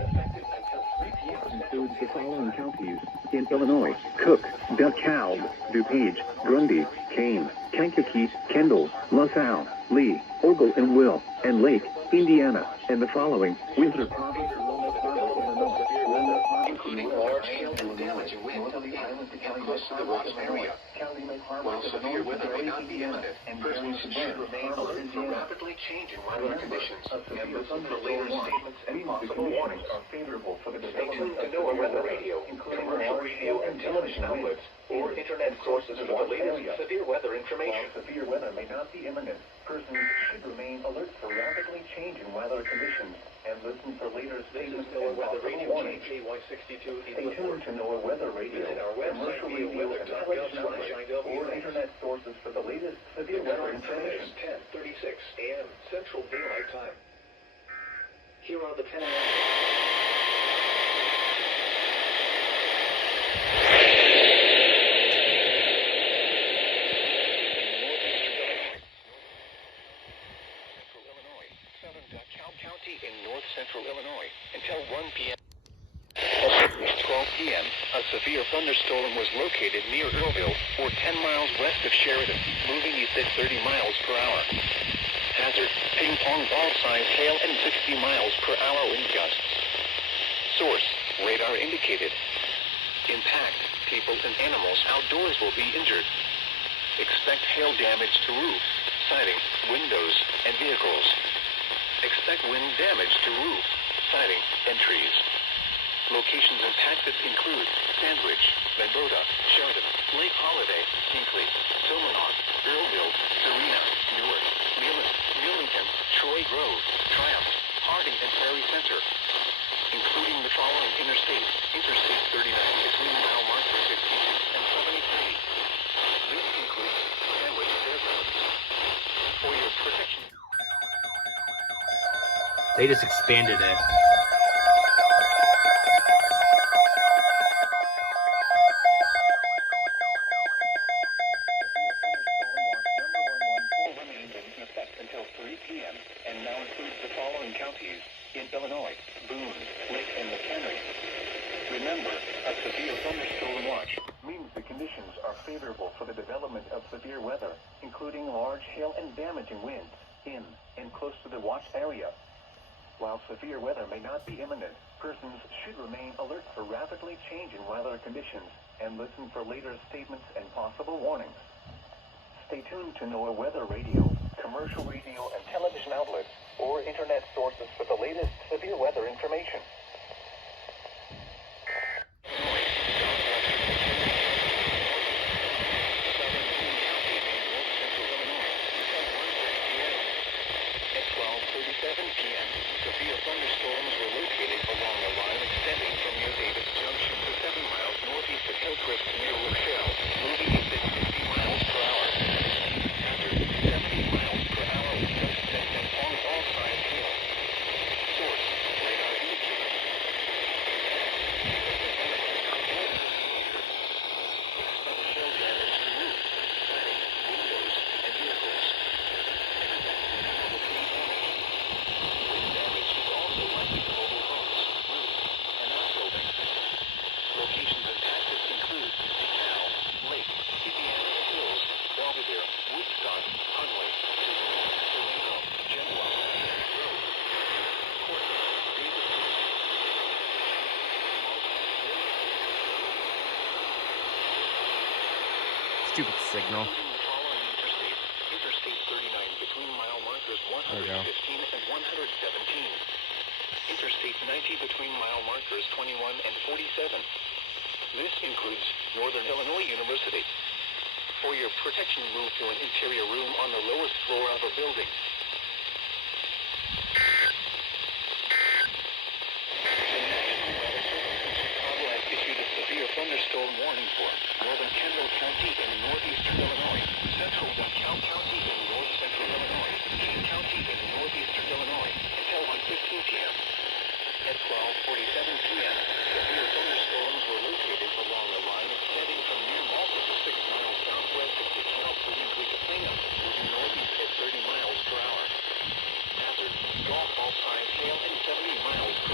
effective until 3 p.m. Includes the following counties in Illinois: Cook, DeKalb, DuPage, Grundy, Kane, Kankakee, Kendall, LaSalle, Lee, Ogle and Will, and Lake, Indiana, and the following Winter Province, including large hail and damage and wind and close to the Ross area. While severe weather may not be imminent, persons should remain alert for rapidly changing weather conditions and listen for later statements and possible warnings. Stay tuned to NOAA Weather Radio, commercial radio and television outlets, or internet sources for the latest severe weather information. While severe weather may not be imminent, persons should remain alert for rapidly changing weather conditions and listen for later statements and possible warnings. Stay tuned to NOAA Weather Radio, commercial radio and television outlets, or internet sources for the latest severe weather information. 10:36 a.m. Central Daylight Time. Here are the 10 a.m. in north central Illinois until 1 p.m. At 12 p.m., a severe thunderstorm was located near Earlville, or 10 miles west of Sheridan, moving east at 30 miles per hour. Hazard: ping-pong ball-sized hail and 60 miles per hour wind gusts. Source: radar indicated. Impact: people and animals outdoors will be injured. Expect hail damage to roof, siding, windows, and vehicles. Expect wind damage to roof, siding, and trees. Locations impacted include Sandwich, Mendota, Sheridan, Lake Holiday, Hinkley, Silmanoff, Earlville, Serena, Newark, Leland, Millington, Troy Grove, Triumph, Harding, and Prairie Center, including the following interstates: Interstate 39 between mile marker 15 and 73. This includes Sandwich Fairgrounds. For your protection. They just expanded it. In Illinois, Boone, Lake, and McHenry. Remember, a severe thunderstorm watch means the conditions are favorable for the development of severe weather, including large hail and damaging winds in and close to the watch area. While severe weather may not be imminent, persons should remain alert for rapidly changing weather conditions and listen for later statements and possible warnings. Stay tuned to NOAA Weather Radio, commercial radio and television outlets, or internet sources for the latest severe weather information. At 12:37 p.m., severe thunderstorms were located along a line extending from near Davis Junction to 7 miles northeast of Hillcrest near Rochelle, moving east at 60 miles per hour. Hazard: 70 miles per hour with gusts and all-sized hail. Source: radar indicated. Expect hail damage to roof, siding, windows, and vehicles. Wind damage is also likely to mobile homes, roofs, and outbuildings. Locations impacted include DeKalb, Lake, Indiana Hills, Belvedere, Woodstock, Hunley, Sereno, Genoa, Grove, Courtney, Davis. Stupid signal. The following interstates: Interstate 39 between mile markers 115 and 117. Interstate 90 between mile markers 21 and 47. This includes Northern Illinois University. For your protection, move to an interior room on the lowest floor of a building. The National Weather Service in Chicago has issued a severe thunderstorm warning for northern Kendall County in northeastern Illinois, central DeKalb County in north central Illinois, Kane County in northeastern Illinois, until 1:15 p.m. At 12:47 p.m., severe thunderstorms were located along the line extending from near Malta to 6 miles southwest of DeKalb to Hinkley to Plano, moving northeast at 30 miles per hour. Hazard: golf ball-sized hail and 70 miles per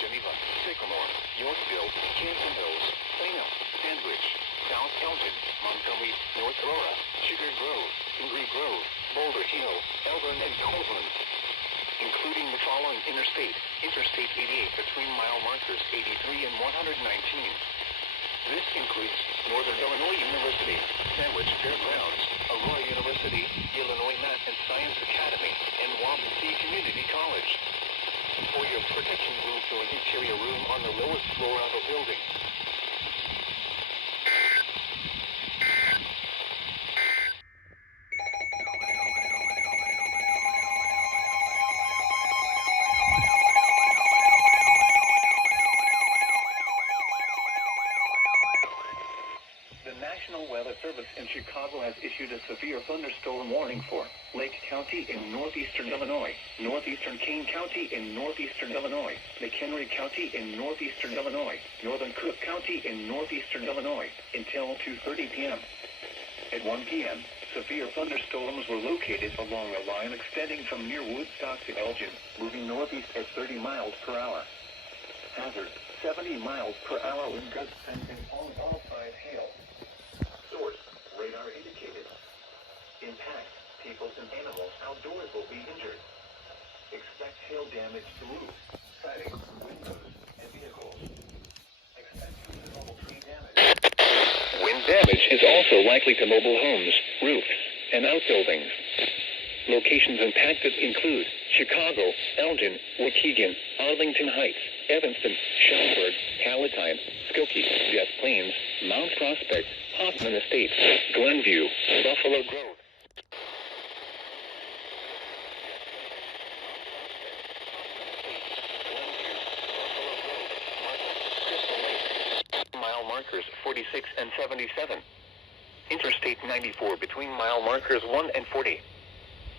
Geneva, Sycamore, Yorkville, Canton Hills, Plano, Sandwich, South Elgin, Montgomery, North Aurora, Sugar Grove, Ingray Grove, Boulder Hill, Elburn, and Copeland, including the following Interstate 88 between mile markers 83 and 119. This includes Northern Illinois University, Sandwich Fairgrounds, Aurora University, Illinois Math and Science Academy, and Waubonsee Community College. For your protection, move to an interior room on the lowest floor of a building. The National Weather Service in Chicago has issued a severe thunderstorm warning for Lake County in northeastern Illinois, northeastern Kane County in northeastern Illinois, McHenry County in northeastern Illinois, northern Cook County in northeastern Illinois, until 2:30 p.m. At 1 p.m., severe thunderstorms were located along a line extending from near Woodstock to Elgin, moving northeast at 30 miles per hour. Hazard, 70 miles per hour wind gusts and alongside hail. Source, radar indicated. Impact, people and animals outdoors will be injured. Expect hail damage to roofs, siding, windows, and vehicles. Expect considerable tree damage. Wind damage is also likely to mobile homes, roofs, and outbuildings. Locations impacted include Chicago, Elgin, Waukegan, Arlington Heights, Evanston, Schaumburg, Palatine, Skokie, Des Plaines, Mount Prospect, Hoffman Estates, Glenview, Buffalo Grove. Mile markers 46 and 77. Interstate 94 between mile markers 1 and 40.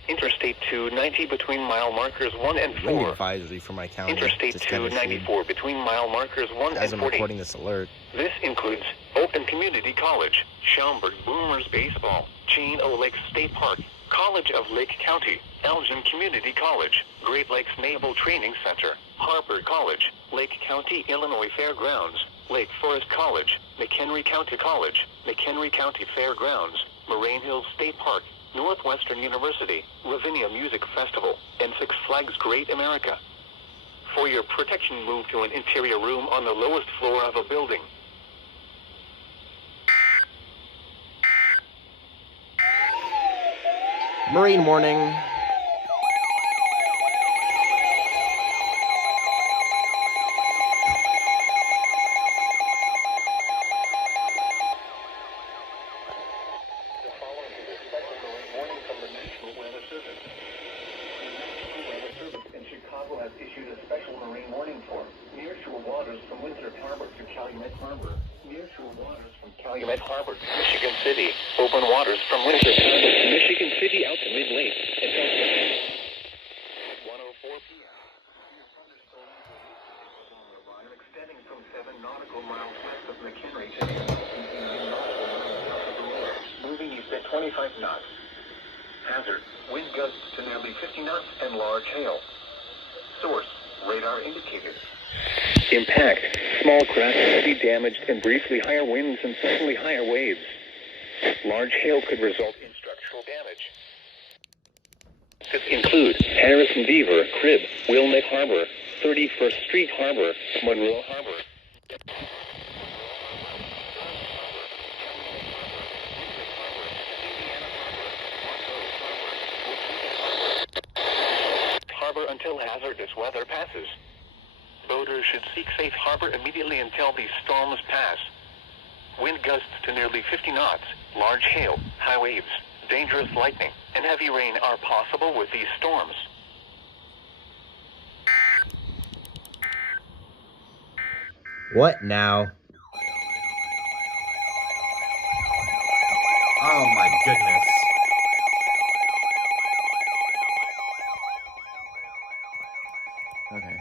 Interstate 290 between mile markers 1 and 4. Wind advisory for my calendar. Interstate Just kind of 294 between mile markers 1 as and I'm 40. recording this alert. This includes Open Community College, Schaumburg Boomers Baseball, Chain O Lakes State Park, College of Lake County, Elgin Community College, Great Lakes Naval Training Center, Harper College, Lake County, Illinois Fairgrounds, Lake Forest College, McHenry County College, McHenry County Fairgrounds, Moraine Hills State Park, Northwestern University, Lavinia Music Festival, and Six Flags Great America. For your protection, move to an interior room on the lowest floor of a building. Marine warning. Chicago has issued a special marine warning for nearshore waters from Windsor Harbor to Calumet Harbor, nearshore waters from Calumet Harbor to Michigan City, open waters from Windsor Harbor to Michigan City out to Mid-Lake, and Southwest. 1:04 p.m. Extending from 7 nautical miles west of McHenry to 17 nautical miles south of Aurora, moving east at 25 knots. Hazard, wind gusts to nearly 50 knots and large hail. Source, radar indicated. Impact, small craft will be damaged and briefly higher winds and suddenly higher waves. Large hail could result in structural damage. This include Harrison Beaver, Crib, Wilmette Harbor, 31st Street Harbor, Monroe Harbor. Harbor until hazardous weather passes. Boaters should seek safe harbor immediately until these storms pass. Wind gusts to nearly 50 knots, large hail, high waves, dangerous lightning, and heavy rain are possible with these storms. What now? Oh my goodness. Okay.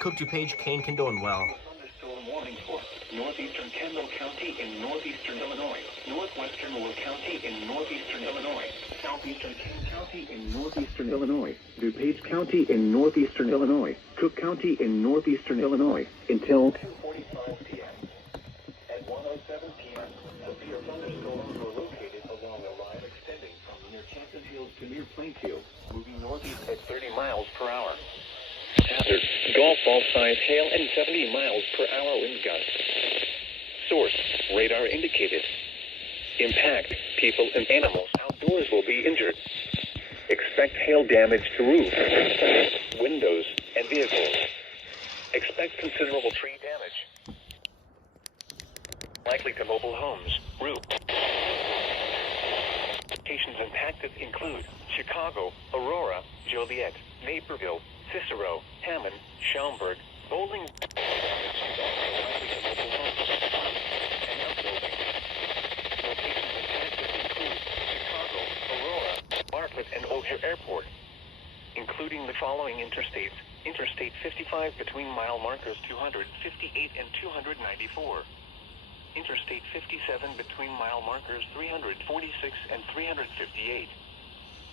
Cook DuPage, Kane, Kendall, and well. Thunderstorm warning for northeastern Kendall County in northeastern Illinois, northwestern Will County in northeastern Illinois, southeastern King County County in northeastern Illinois, DuPage County in northeastern Illinois, Cook County in northeastern Illinois, until 2:45 p.m. At 1:07 p.m., severe thunderstorms were located along a line extending from near Canton Hills to near Plainfield, moving northeast at 30 miles per hour. Hazard, golf ball size hail and 70 miles per hour wind gusts. Source, radar indicated. Impact, people and animals outdoors will be injured. Expect hail damage to roof, windows, and vehicles. Expect considerable tree damage. Likely to mobile homes, roofs. Locations impacted include Chicago, Aurora, Joliet, Naperville, Cicero, Hammond, Schaumburg, Bowling. And O'Hare Airport, including the following interstates: Interstate 55 between mile markers 258 and 294, Interstate 57 between mile markers 346 and 358,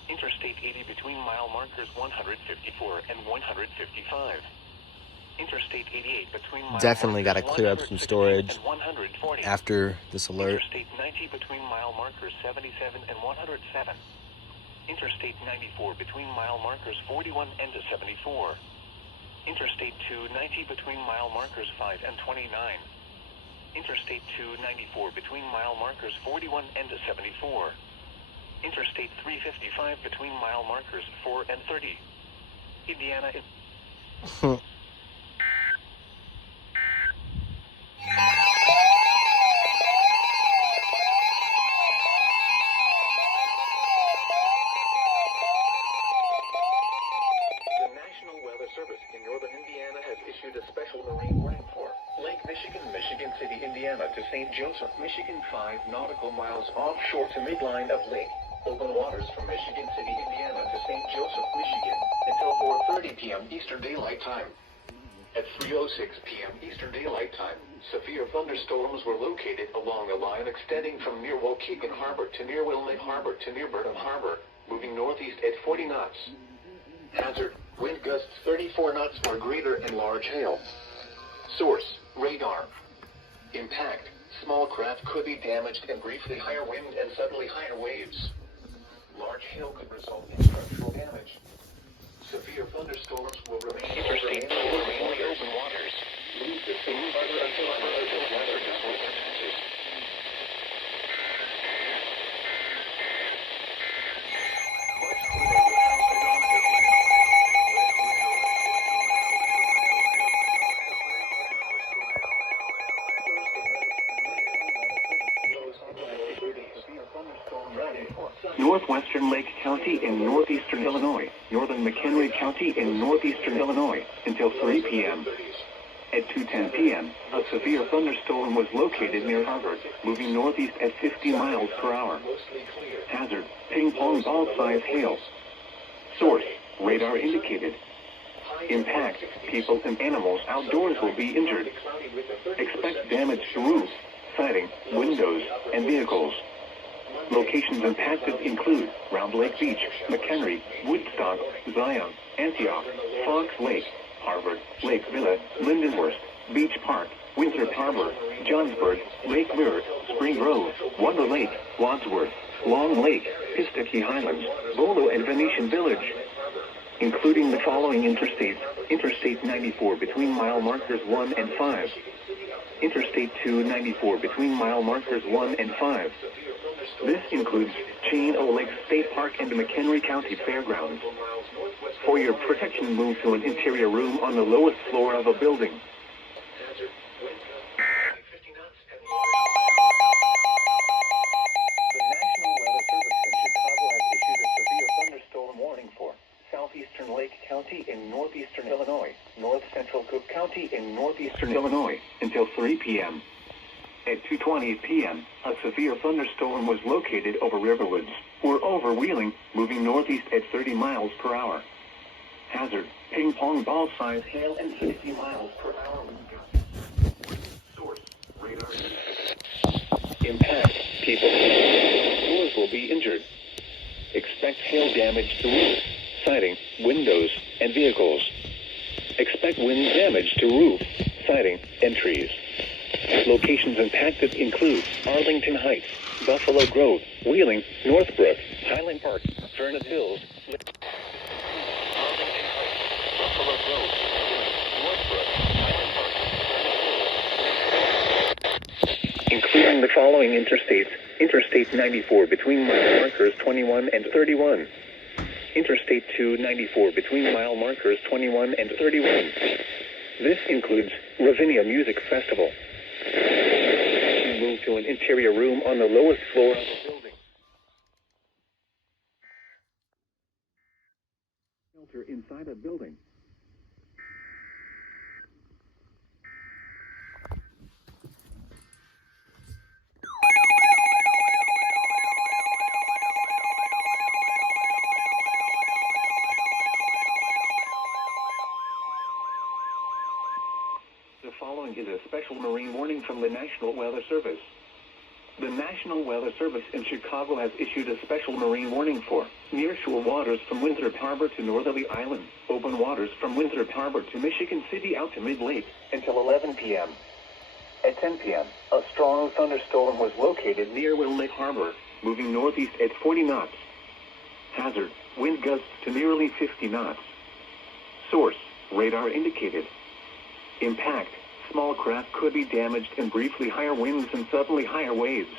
Interstate 80 between mile markers 154 and 155, Interstate 88 between mile Definitely got to markers clear up some storage 140 after this alert. Interstate 90 between mile markers 77 and 107. Interstate 94 between mile markers 41 and 74. Interstate 290 between mile markers 5 and 29. Interstate 294 between mile markers 41 and 74. Interstate 355 between mile markers 4 and 30. Indiana is... Service in northern Indiana has issued a special marine warning for Lake Michigan, Michigan City, Indiana to St. Joseph, Michigan, 5 nautical miles offshore to midline of lake. Open waters from Michigan City, Indiana to St. Joseph, Michigan until 4:30 p.m. Eastern Daylight Time. At 3:06 p.m. Eastern Daylight Time, severe thunderstorms were located along a line extending from near Waukegan Harbor to near Wilmette Harbor to near Burnham Harbor, moving northeast at 40 knots. Hazard, wind gusts 34 knots or greater and large hail. Source, radar. Impact, small craft could be damaged and briefly higher wind and suddenly higher waves. Large hail could result in structural damage. Severe thunderstorms will remain Interstate open waters. Move the safe harbor until weather changes. Northwestern Lake County in northeastern Illinois, northern McHenry County in northeastern Illinois, until 3 p.m. At 2:10 p.m., a severe thunderstorm was located near Harvard, moving northeast at 50 miles per hour. Hazard, ping-pong ball-sized hail. Source, radar indicated. Impact, people and animals outdoors will be injured. Expect damage to roofs, siding, windows, and vehicles. Locations impacted include Round Lake Beach, McHenry, Woodstock, Zion, Antioch, Fox Lake, Harvard, Lake Villa, Lindenhurst, Beach Park, Winthrop Harbor, Johnsburg, Lake Lyric, Spring Grove, Wonder Lake, Wadsworth, Long Lake, Pistakee Highlands, Bolo and Venetian Village, including the following interstates: Interstate 94 between mile markers 1 and 5, Interstate 294 between mile markers 1 and 5. This includes Chain O Lake State Park and the McHenry County Fairgrounds. For your protection, move to an interior room on the lowest floor of a building. The National Weather Service in Chicago has issued a severe thunderstorm warning for southeastern Lake County in northeastern Illinois, north central Cook County in northeastern Illinois, until 3 p.m. At 2:20 p.m., a severe thunderstorm was located over Riverwoods, or over Wheeling, moving northeast at 30 miles per hour. Hazard, ping-pong ball-sized hail and 60 miles per hour wind gusts. Source, radar. Impact, people. Doors will be injured. Expect hail damage to roof, siding, windows, and vehicles. Expect wind damage to roof, siding, and trees. Locations impacted include Arlington Heights, Buffalo Grove, Wheeling, Northbrook, Highland Park, Furnace Hills, Arlington Heights, Buffalo Grove, Northbrook, Highland Park, including the following interstates: Interstate 94 between mile markers 21 and 31. Interstate 294 between mile markers 21 and 31. This includes Ravinia Music Festival. Move to an interior room on the lowest floor of the building. Shelter inside a building. The following is a special marine warning from the National Weather Service. The National Weather Service in Chicago has issued a special marine warning for nearshore waters from Winthrop Harbor to Northerly Island, open waters from Winthrop Harbor to Michigan City out to mid-lake until 11 p.m. At 10 p.m., a strong thunderstorm was located near Will Lake Harbor, moving northeast at 40 knots. Hazard, wind gusts to nearly 50 knots. Source, radar indicated. Impact, small craft could be damaged and briefly higher winds and suddenly higher waves.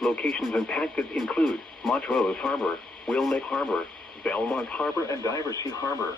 Locations impacted include Montrose Harbor, Will Lake Harbor, Belmont Harbor, and Diversey Harbor.